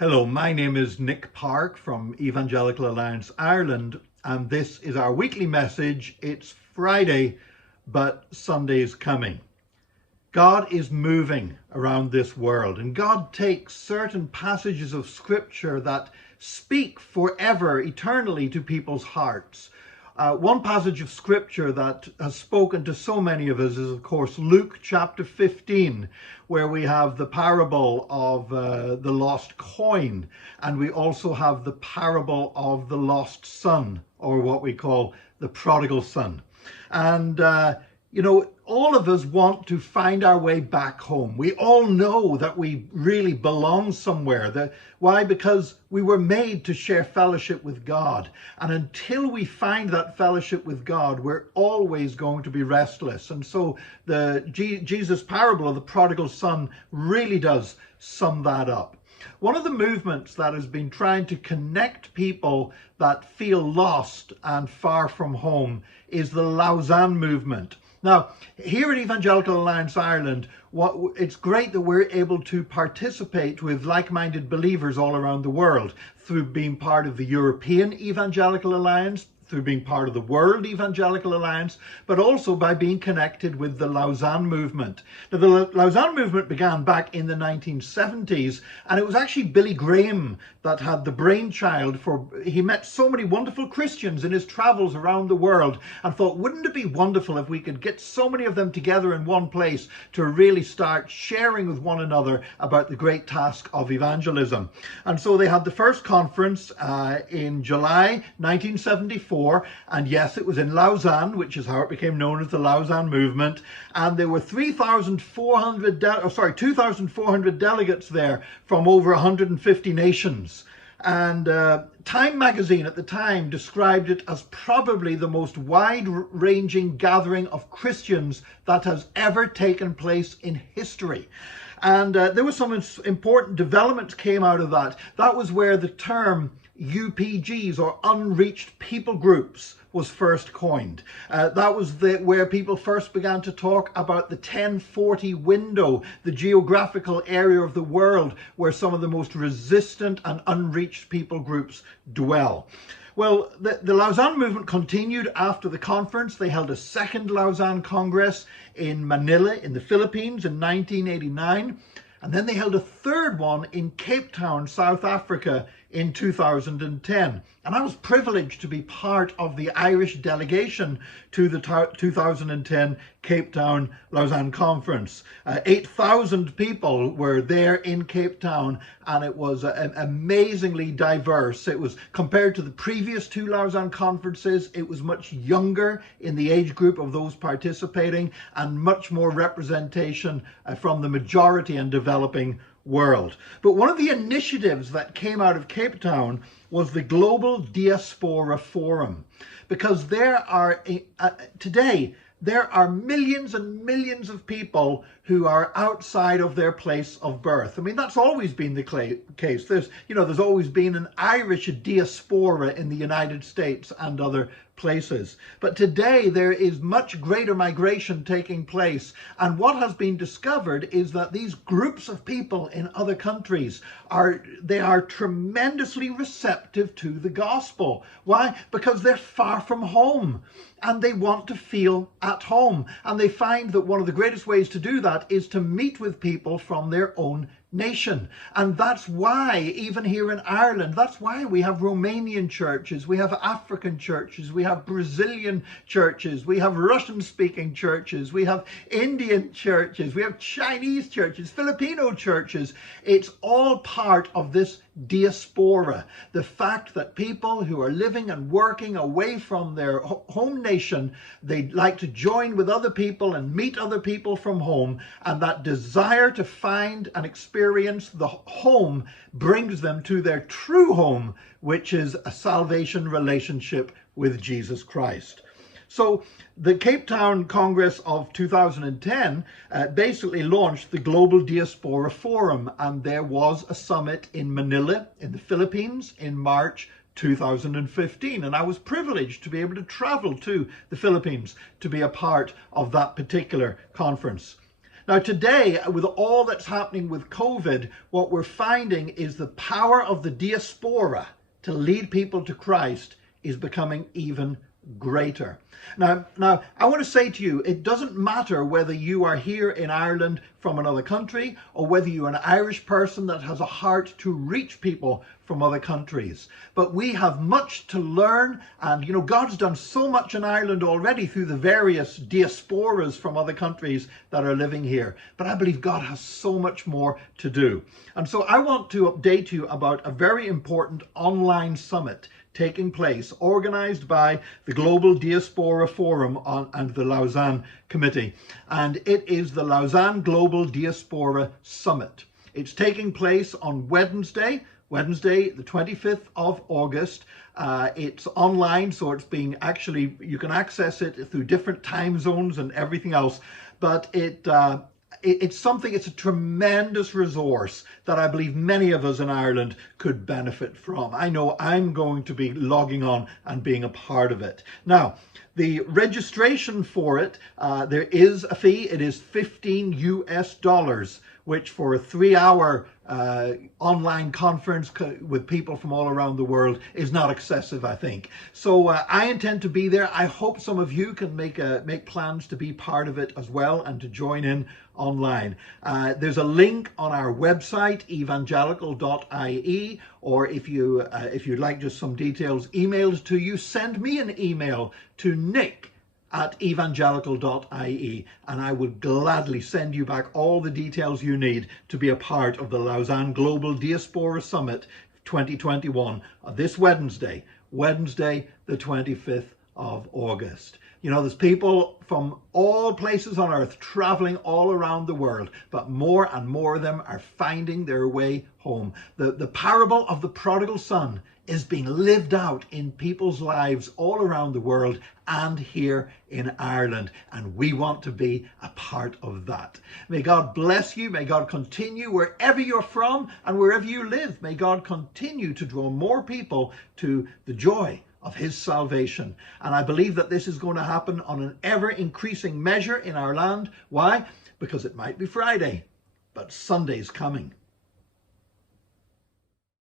Hello, my name is Nick Park from Evangelical Alliance Ireland, and this is our weekly message. It's Friday, but Sunday's coming. God is moving around this world, and God takes certain passages of scripture that speak forever, eternally to people's hearts. One passage of scripture that has spoken to so many of us is, of course, Luke chapter 15, where we have the parable of the lost coin, and we also have the parable of the lost son, or what we call the prodigal son. And all of us want to find our way back home. We all know that we really belong somewhere. Why? Because we were made to share fellowship with God. And until we find that fellowship with God, we're always going to be restless. And so the Jesus parable of the prodigal son really does sum that up. One of the movements that has been trying to connect people that feel lost and far from home is the Lausanne movement. Now, here at Evangelical Alliance Ireland, it's great that we're able to participate with like-minded believers all around the world through being part of the European Evangelical Alliance, through being part of the World Evangelical Alliance, but also by being connected with the Lausanne movement. Now, the Lausanne movement began back in the 1970s, and it was actually Billy Graham that had the brainchild he met so many wonderful Christians in his travels around the world and thought, wouldn't it be wonderful if we could get so many of them together in one place to really start sharing with one another about the great task of evangelism. And so they had the first conference in July 1974. And yes, it was in Lausanne, which is how it became known as the Lausanne movement. And there were 2,400 delegates there from over 150 nations. And Time magazine at the time described it as probably the most wide-ranging gathering of Christians that has ever taken place in history. And there were some important developments came out of that. That was where the term UPGs, or unreached people groups, was first coined. That was where people first began to talk about the 1040 window, the geographical area of the world where some of the most resistant and unreached people groups dwell. Well, the Lausanne movement continued after the conference. They held a second Lausanne Congress in Manila in the Philippines in 1989. And then they held a third one in Cape Town, South Africa in 2010. And I was privileged to be part of the Irish delegation to the 2010 Cape Town Lausanne Conference. 8,000 people were there in Cape Town, and it was amazingly diverse. It was, compared to the previous two Lausanne conferences, it was much younger in the age group of those participating, and much more representation from the majority and developing world. But one of the initiatives that came out of Cape Town was the Global Diaspora Forum, because today there are millions and millions of people who are outside of their place of birth. I mean, that's always been the case. There's always been an Irish diaspora in the United States and other places. But today there is much greater migration taking place. And what has been discovered is that these groups of people in other countries are tremendously receptive to the gospel. Why? Because they're far from home and they want to feel at home. And they find that one of the greatest ways to do that is to meet with people from their own nation. And that's why, even here in Ireland, that's why we have Romanian churches, we have African churches, we have Brazilian churches, we have Russian-speaking churches, we have Indian churches, we have Chinese churches, Filipino churches. It's all part of this diaspora, the fact that people who are living and working away from their home nation, they like to join with other people and meet other people from home, and that desire to find and experience the home brings them to their true home, which is a salvation relationship with Jesus Christ. So the Cape Town Congress of 2010 basically launched the Global Diaspora Forum, and there was a summit in Manila in the Philippines in March 2015, and I was privileged to be able to travel to the Philippines to be a part of that particular conference. Now today, with all that's happening with COVID, what we're finding is the power of the diaspora to lead people to Christ is becoming even greater. Now, I want to say to you, it doesn't matter whether you are here in Ireland from another country or whether you're an Irish person that has a heart to reach people from other countries. But we have much to learn, and you know, God's done so much in Ireland already through the various diasporas from other countries that are living here. But I believe God has so much more to do. And so I want to update you about a very important online summit taking place, organized by the Global Diaspora Forum and the Lausanne Committee. And it is the Lausanne Global Diaspora Summit. It's taking place on Wednesday, the 25th of August. It's online, so it's being actually, you can access it through different time zones and everything else. But it's a tremendous resource that I believe many of us in Ireland could benefit from. I know I'm going to be logging on and being a part of it. Now, the registration for it, there is a fee. It is $15 US, which for a 3-hour online conference with people from all around the world is not excessive, I think. So I intend to be there. I hope some of you can make plans to be part of it as well and to join in online. There's a link on our website, evangelical.ie, or if you'd like just some details emailed to you, send me an email to nick@evangelical.ie, and I would gladly send you back all the details you need to be a part of the Lausanne Global Diaspora Summit 2021 this Wednesday, the 25th of August. You know, there's people from all places on earth traveling all around the world, but more and more of them are finding their way home. The parable of the prodigal son is being lived out in people's lives all around the world and here in Ireland, and we want to be a part of that. May God bless you. May God continue wherever you're from and wherever you live. May God continue to draw more people to the joy of his salvation. And I believe that this is going to happen on an ever increasing measure in our land. Why? Because it might be Friday, but Sunday's coming.